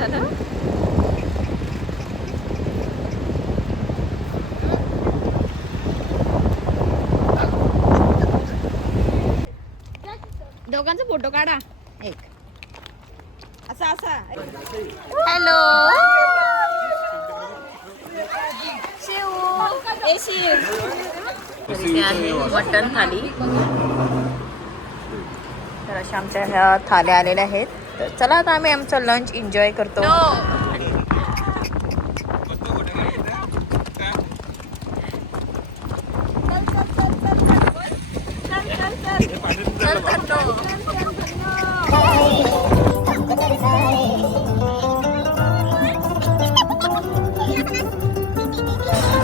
झाला ना. दोघांचा फोटो काढा एक असा असा. हॅलो शिव ए शिव. इथे आहे मटण थाली. तर अशा आमच्या ह्या थाल्या आलेल्या आहेत. तर चला आता आम्ही आमचं लंच एन्जॉय करतो.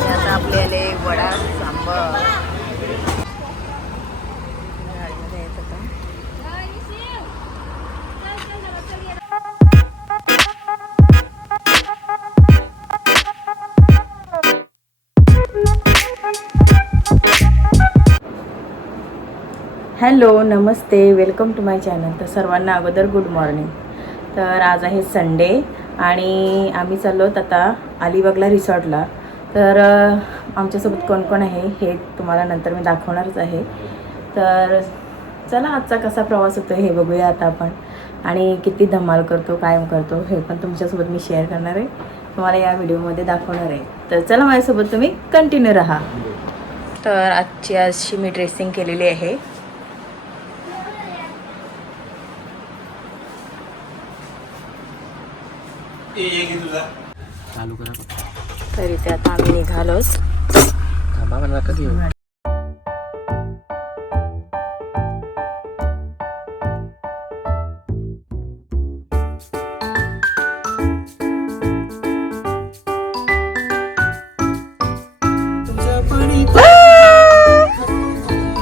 आता आपले आले वडा सांबर. हॅलो नमस्ते वेलकम टू माय चॅनल. तर सर्वांना अगोदर गुड मॉर्निंग. तर आज आहे संडे आणि आम्ही चाललो आता अलिबागला रिसॉर्टला. तर आमच्यासोबत कोण कोण आहे हे तुम्हाला नंतर मी दाखवणारच आहे. तर चला आजचा कसा प्रवास होतो हे बघूया आता आपण. आणि किती धमाल करतो कायम करतो हे पण तुमच्यासोबत मी शेअर करणार आहे. तुम्हाला या व्हिडिओमध्ये दाखवणार आहे. तर चला माझ्यासोबत तुम्ही कंटिन्यू राहा. तर आजची अशी मी ड्रेसिंग केलेली आहे. चालू करा. तर इथे आता आम्ही निघालोच. थांबा मला का घेऊ.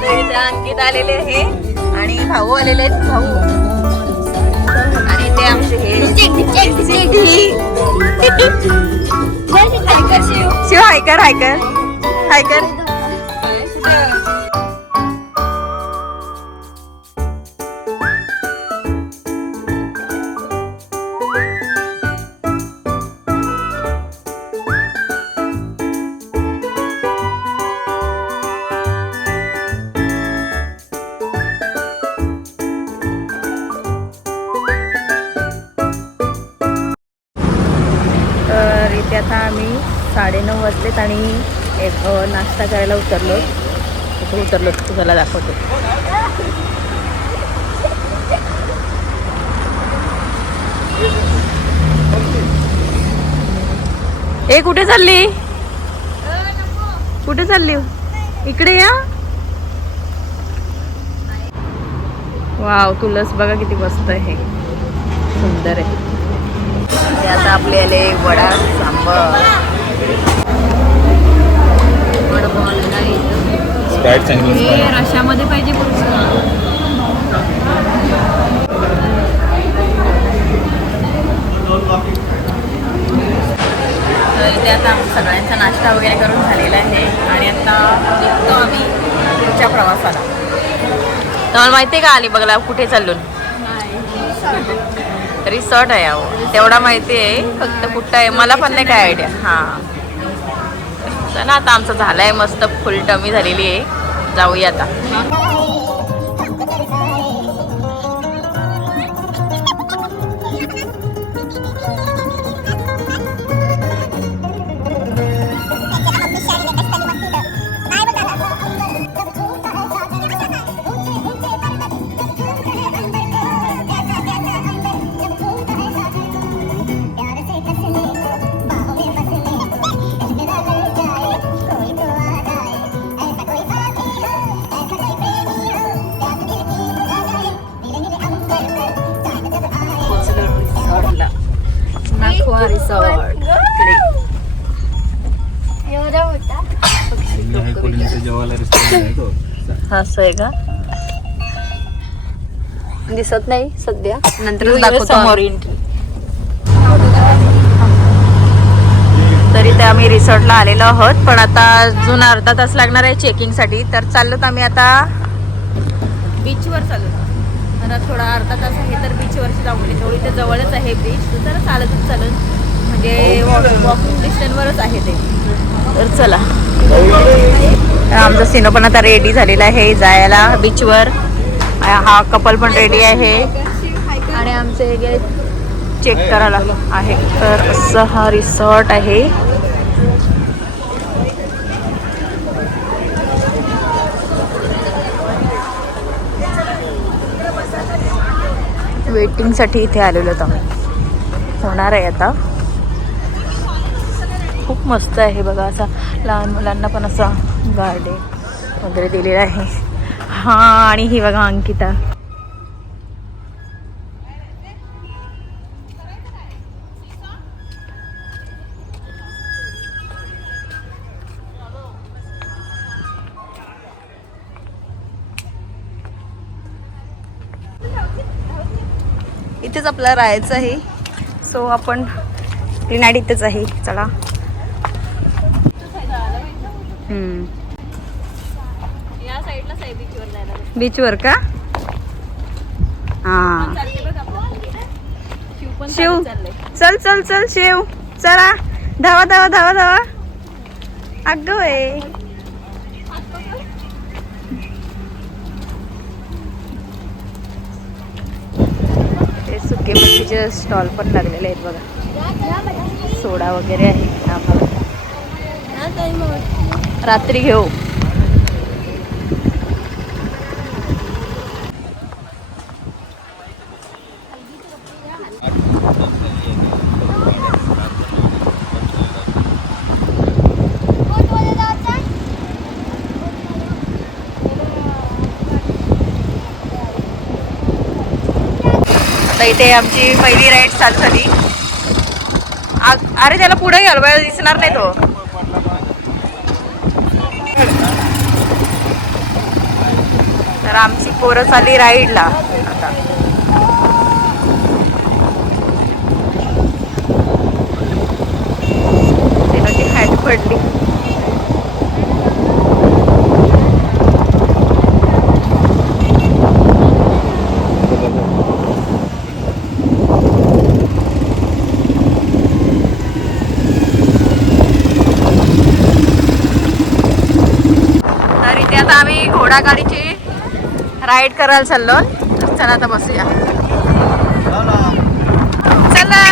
तर इथे अंकित आलेले आहे आणि भाऊ आलेले आहेत. भाऊ आणि ते आमचे हे शिव हायकर हायकर हायकर. तर इथे आता आम्ही 9:30 वाजलेत आणि एक नाश्ता करायला उतरलो. कुठे उतरलो तुम्हाला दाखवतो. ए कुठे चालली कुठे चालली. इकडे या. वाव तुलस बघा किती मस्त आहे सुंदर आहे. ते आता आपले आले वडा सांबर. हे रशामध्ये पाहिजे. तर इथे आता सगळ्यांचा नाश्ता वगैरे करून झालेला आहे आणि आता निघतो आम्ही पुढच्या प्रवासाला. तुम्हाला माहिती आहे का अलिबागला कुठे चाललो. रिसॉर्ट आहे अहो तेवढा माहिती आहे. फक्त कुठं आहे मला पण नाही काय आयडिया. हां चला आता आमचं झालं आहे मस्त फुल टमी झालेली आहे. जाऊया आता. रिसॉर्ट असं आहे का दिसत नाही सध्या. नंतर दाखवतो समोर एंट्री. तरी ते आम्ही रिसॉर्टला आलेलो आहोत पण आता अजून अर्धा तास लागणार आहे चेकिंग साठी. तर चाललोत आम्ही आता बीचवर चाललो. जरा थोडा अर्धा तास आहे तर बीचवरची जाऊन तेवढी ते जवळच आहे बीच, तर जरा चालतच म्हणजे वॉकिंग डिस्टन्सवरच आहे ते. तर चला, आमचा सिनो पण आता रेडी झालेला आहे जायला बीचवर. हा कपल पण रेडी आहे आणि आमचे गेस्ट चेक करायला आहे. तर असं हा रिसॉर्ट आहे. वेटिंगसाठी इथे आलेलो होतो आम्ही. होणार आहे आता. खूप मस्त आहे बघा, असा लहान मुलांना पण असा गार्डन वगैरे दिलेला आहे. हा, आणि ही बघा अंकिता. इथेच आपल्याला राहायचं आहे, सो आपण ती नाईट इथेच आहे. चला. या साईडलाच आहे बीचवर जायला. बीचवर का? हा, शिव चल चल चल शिव, चला धावा धावा धावा धावा. अगं आहे ते सुके मच्छीचे स्टॉल पण लागलेले आहेत बघा. सोडा वगैरे आहे आम्हाला. रात्री घेऊ. आता इथे आमची पहिली राईड चालू झाली. अरे त्याला पुढे घ्याल बाय, दिसणार नाही तो. तर आमची पोरं चालली राईडला आता. तिची हॅट पडली. आता आम्ही घोडागाडीची राईड करायला चाललो. चला आता बसूया. चला.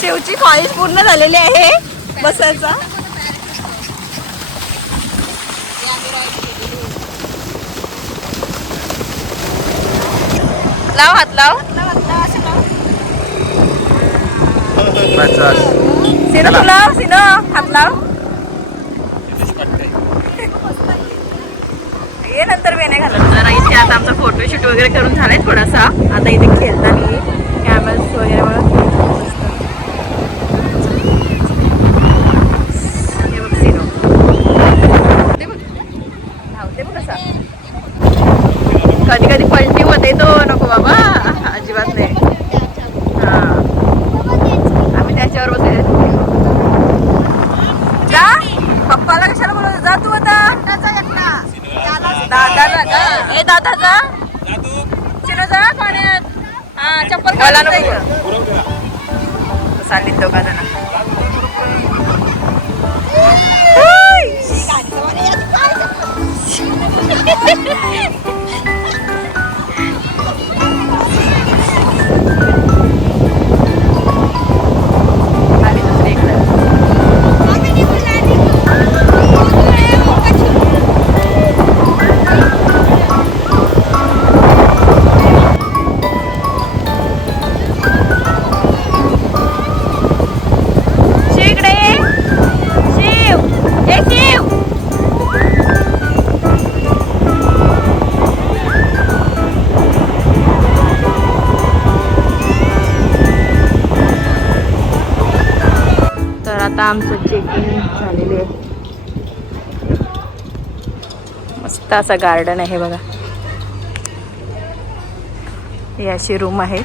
शिवची ख्वाहिश पूर्ण झालेली आहे बसायचा. लाव हात लाव. सिनो तू लाव. सिनो हात लाव. ये नंतर वेण्या घालत. जरा इथे आता आमचा फोटोशूट वगैरे करून झालाय थोडासा. आता इथे खेळताना कॅमेल्स वगैरे बघा. कधी कधी पलटी होते तो. नको बाबा, अजिबात नाही. हा, आम्ही त्याच्यावर बसले. जा पप्पाला कशाला बोलवतो. जा तू आता. दादाला का? ए दादा जा. चिनो जा पाण्यात. हा, चप्पल घाला नको. चाललीत दोघा जण. आणि दुसरी इकडं. शिव इकडे ये. शिव ए शिव. तर आता आमचं चेकिंग झालेले आहे. मस्त असं गार्डन आहे बघा. ही अशी रूम आहे.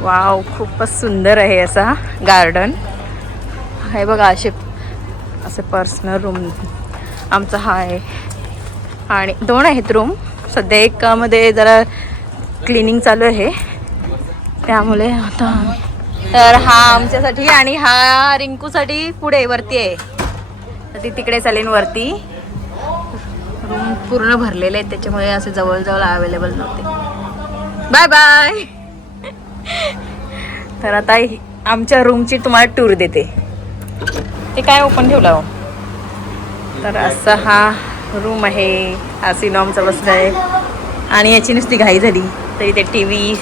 वाव, खूपच सुंदर आहे असा गार्डन आहे बघा. असे पर्सनल रूम आमचा हा आहे. आणि 2 आहेत रूम. सध्या एकामध्ये जरा क्लिनिंग चालू आहे त्यामुळे आता. तर हा आमच्यासाठी आणि हा रिंकूसाठी पुढे वरती आहे. तर ती तिकडे चालेल वरती. रूम पूर्ण भरलेले आहेत त्याच्यामुळे असे जवळजवळ अवेलेबल नव्हते. Bye bye. तर आता आमच्या रूमची तुम्हाला टूर देते. ते काय ओपन ठेवलं हो. तर असा हा रूम आहे. हा सिनो आमचा बसला आहे आणि याची नुसती घाई झाली तरी ते TV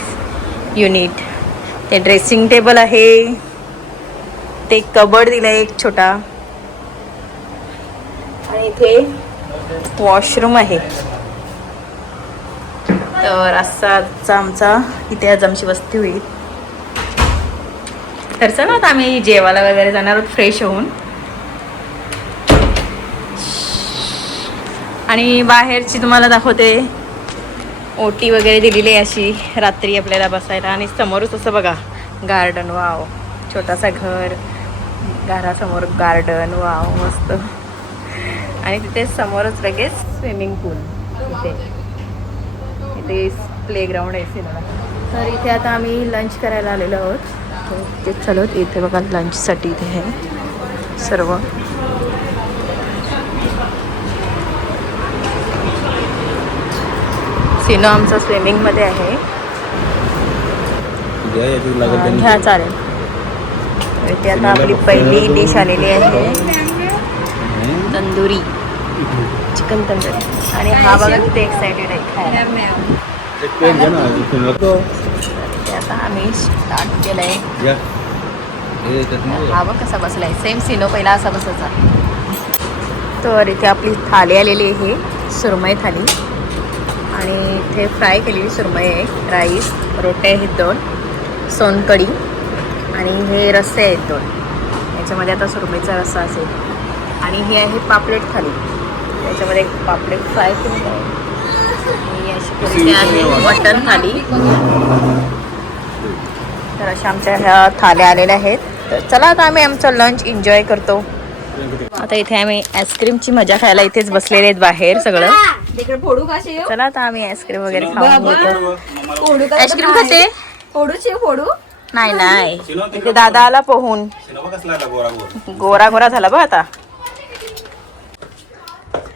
युनिट, ते ड्रेसिंग टेबल आहे, ते कबर्ड दिलं आहे एक छोटा आणि इथे वॉशरूम आहे. तर असाच आमचा इथे आज आमची वस्ती होईल. तर चला आता आम्ही जेवायला वगैरे जाणार आहोत फ्रेश होऊन. आणि बाहेरची तुम्हाला दाखवते. ओटी वगैरे दिलेली आहे अशी रात्री आपल्याला बसायला. आणि समोरच असं बघा गार्डन. वाव, छोटासा घर, घरासमोर गार्डन. वाव, मस्त. आणि तिथे समोरच लगेच स्विमिंग पूल. इथे प्लेग्राऊंड आहे सिनेमा. तर इथे आता आम्ही लंच करायला आलेलो आहोत. ते चालत इथे बघा लंचसाठी इथे आहे सर्व. सिनो आमचा स्विमिंगमध्ये आहे. ह्या चालेल. इथे आता आपली पहिली डिश आलेली आहे तंदुरी, चिकन तंदुरी. आणि हा बघा किती एक्सायटेड आहे खायला. आता आम्ही स्टार्ट केलंय. हा बघ कसा बसलाय. सेम सिनो पहिला असा बसायचा. तर इथे आपली थाली आलेली आहे, सुरमई थाली. आणि इथे फ्राय केलेली सुरमई आहे, राईस, रोटे आहेत 2, सोनकढी आणि हे रस्से आहेत 2. याच्यामध्ये आता सुरमईचा रस्सा असेल. आणि ही आहे पापलेट थाली. त्याच्यामध्ये पापलेट फ्राय केलेलं आहे. आणि अशी केलेली आहे मटन थाली. तर अशा आमच्या ह्या थाल्या आलेल्या आहेत. तर चला आता आम्ही आमचं लंच एन्जॉय करतो. आता इथे आम्ही आईस्क्रीमची मजा खायला इथेच बसलेले आहेत बाहेर सगळं. चला आता आम्ही आईस्क्रीम वगैरे खाऊन घेतो. आईस्क्रीम खाते? नाही नाही, इथे दादा आला पोहून. गोरा गोरा झाला बघ आता.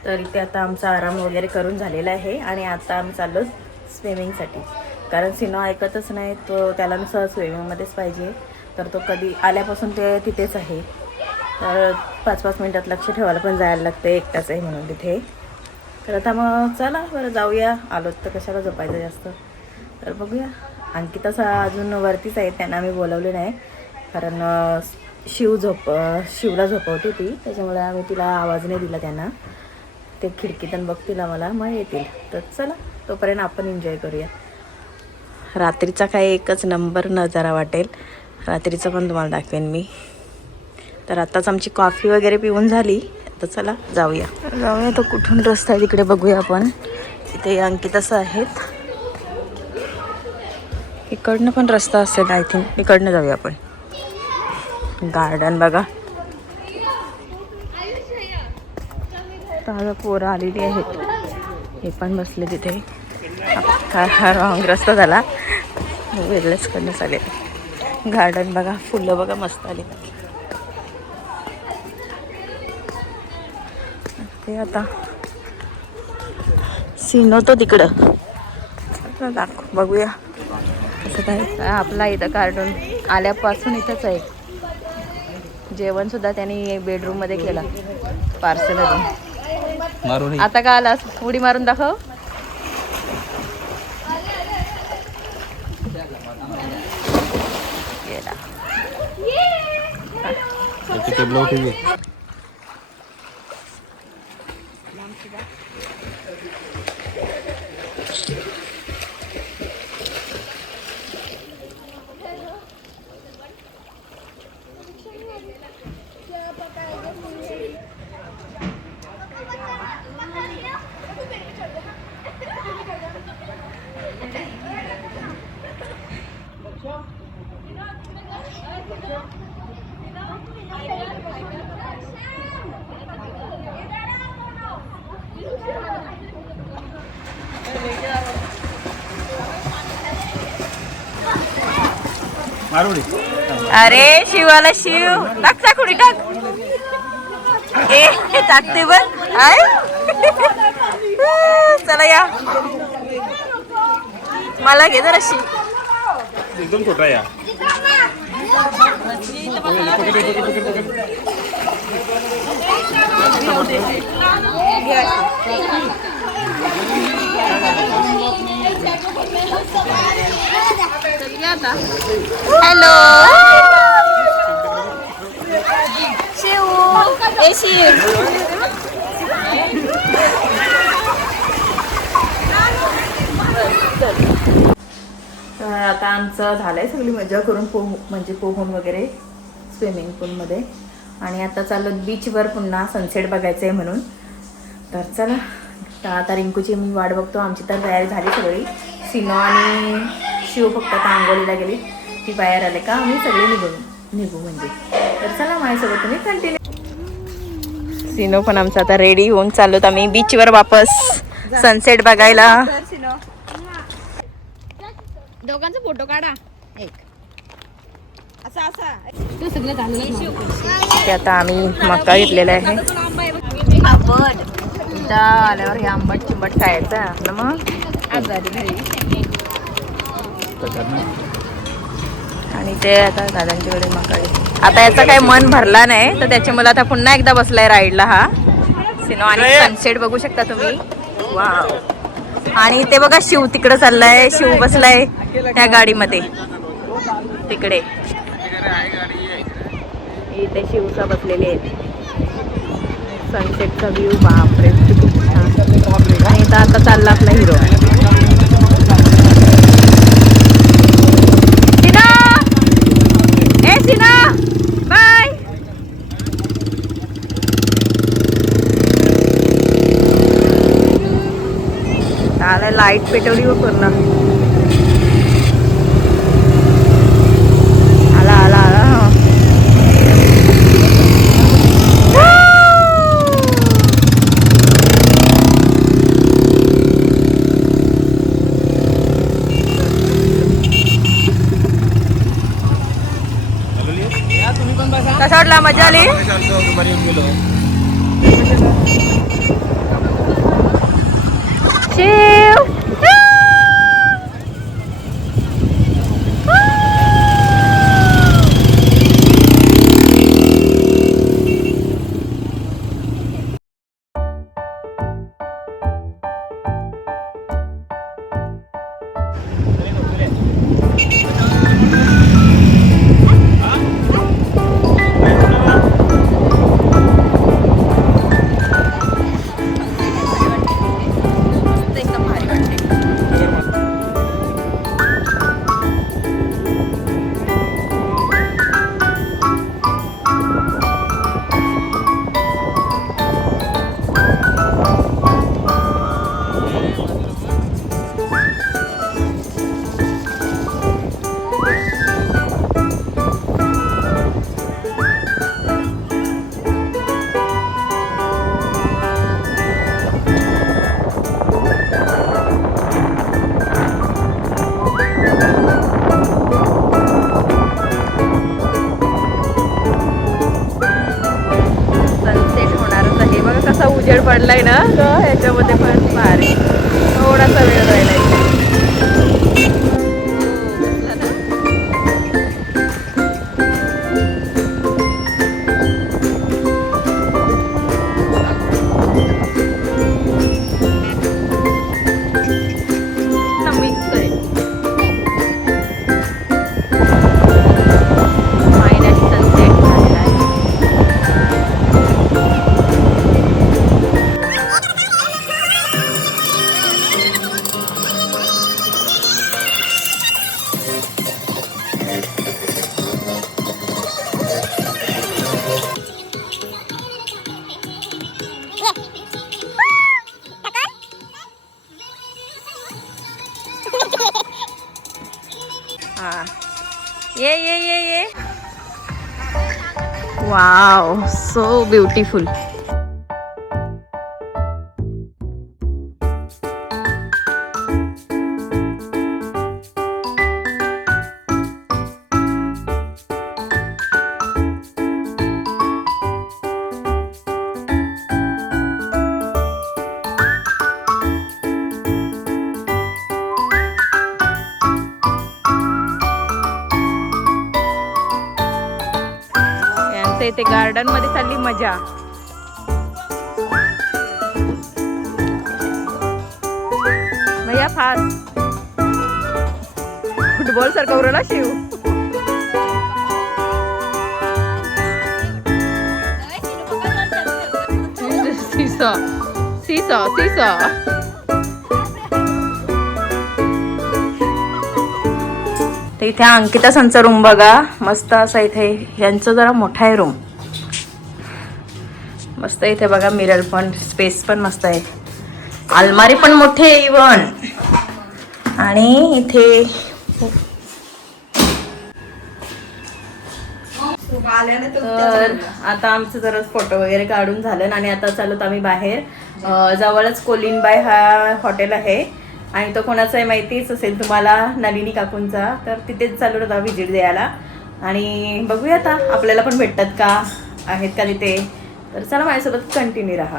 तर इथे आता आमचा आराम वगैरे करून झालेला आहे. आणि आता आम्ही चाललो स्विमिंगसाठी. कारण सिनो ऐकतच नाही, तो त्याला नुसतं स्विमिंगमध्येच पाहिजे. तर तो कधी आल्यापासून ते तिथेच आहे. तर 5-5 मिनटात लक्ष ठेवायला पण जायला लागतं, एकटाच आहे म्हणून तिथे. तर आता मग चला बरं जाऊया. आलो तर कशाला झोपायचं जास्त. तर बघूया. अंकिता अजून वरतीच आहे, त्यांना आम्ही बोलवले नाही. कारण शिवला झोपवते ती, त्याच्यामुळे आम्ही तिला आवाज नाही दिला त्यांना. ते खिडकीतून बघतील आम्हाला, मग येतील. तर चला तोपर्यंत आपण एन्जॉय करूया. रात्रीचा काय एकच नंबर नजारा वाटेल. रात्रीचं पण तुम्हाला दाखवेन मी. तर आत्ताच आमची कॉफी वगैरे पिऊन झाली. तर चला जाऊया. तो कुठून रस्ता आहे तिकडे बघूया आपण. इथे अंकिताचं आहेत. इकडनं पण रस्ता असेल आय थिंक. इकडनं जाऊया आपण. गार्डन बघा. ताजा पोरं आलेली आहेत. हे पण बसले तिथे. हा रॉंग रस्ता झाला, वेगळंच कडनं चालेल. गार्डन बघा, फुलं बघा मस्त आली. ते आता सिनो तो तिकडं दाखव बघूया कसं काय. आपला इथं कार्टून आल्यापासून इथंच आहे. जेवण सुद्धा त्यांनी बेडरूम मध्ये केला पार्सल मारून आता का आलास उडी मारून दाखव. गेला. टेबल टीव्ही मारुडी. अरे शिवाला शिव टाक चाकुडी टाक. ए टाकते बघ. चला या मला घे जरा शिव. एकदम छोटा या. हॅलो शिव. ए शिव तर आता आमचं झालंय सगळी मजा करून म्हणजे पोहून वगैरे स्विमिंग पूलमध्ये. आणि आता चाललो बीचवर पुन्हा सनसेट बघायचं आहे म्हणून. तर चला तर आता रिंकूची मी वाट बघतो. आमची तर तयारी झाली सगळी. सिनो आणि शिव फक्त आता आंघोळीला गेली. ती बाहेर आले का आम्ही सगळे निघू म्हणजे. तर चला माझ्यासोबत तुम्ही कंटिन्यू. सिनो पण आमचा आता रेडी होऊन चाललोत आम्ही बीचवर वापस सनसेट बघायला. दोघांचा फोटो काढा एक असा असा. ते आता आम्ही मका घेतलेला आहे. आंबट इथं आल्यावर हे आंबट चिंबट खायचं ना मग आजारी घरी. आणि ते आता दादांच्याकडे मका घेतली. आता याचा काही मन भरला नाही तर त्याची मला आता पुन्हा एकदा बसलाय राईडला हा सिनो. आणि सनसेट बघू शकता तुम्ही. वाव. आणि ते बघा शिव तिकडे चाललाय. शिव बसलाय त्या गाडीमध्ये तिकडे. इथे शिवचा बसलेले आहेत. सनसेटचा व्ह्यू बापरे खूप छान. आणि इथं आता चालला आपला हिरो. सिना ए सिना बाय. आला लाईट पेटवली व पूर्ण. आला आला आला. कसा वाटला मजा आली. शिव मस्त ह्याच्यामध्ये पण भारी थोडासा वेळ राहिला इथे. ये वाव सो ब्युटिफुल. इथे गार्डन मध्ये चालली मजा. भैया फास्ट फुटबॉल सारखा उरला शिव. सीसा सीसा सीसा. तर इथे अंकिता संचा रूम बघा मस्त असा. इथे यांचं जरा मोठा आहे रूम. मस्त इथे बघा मिरर पण स्पेस पण मस्त आहे. अलमारी पण मोठी आहे इवन. आणि इथे तर आता आमचं जरा फोटो वगैरे काढून झालं आणि आता चालत आम्ही बाहेर. जवळच कोलिनबाई हा हॉटेल आहे आणि तो कोणाचा आहे माहितीच असेल तुम्हाला, नलिनी काकूंचा. तर तिथेच चालू होता व्हिजिट द्यायला आणि बघूया आता आपल्याला पण भेटतात का आहेत का तिथे. तर चला माझ्यासोबत कंटिन्यू राहा.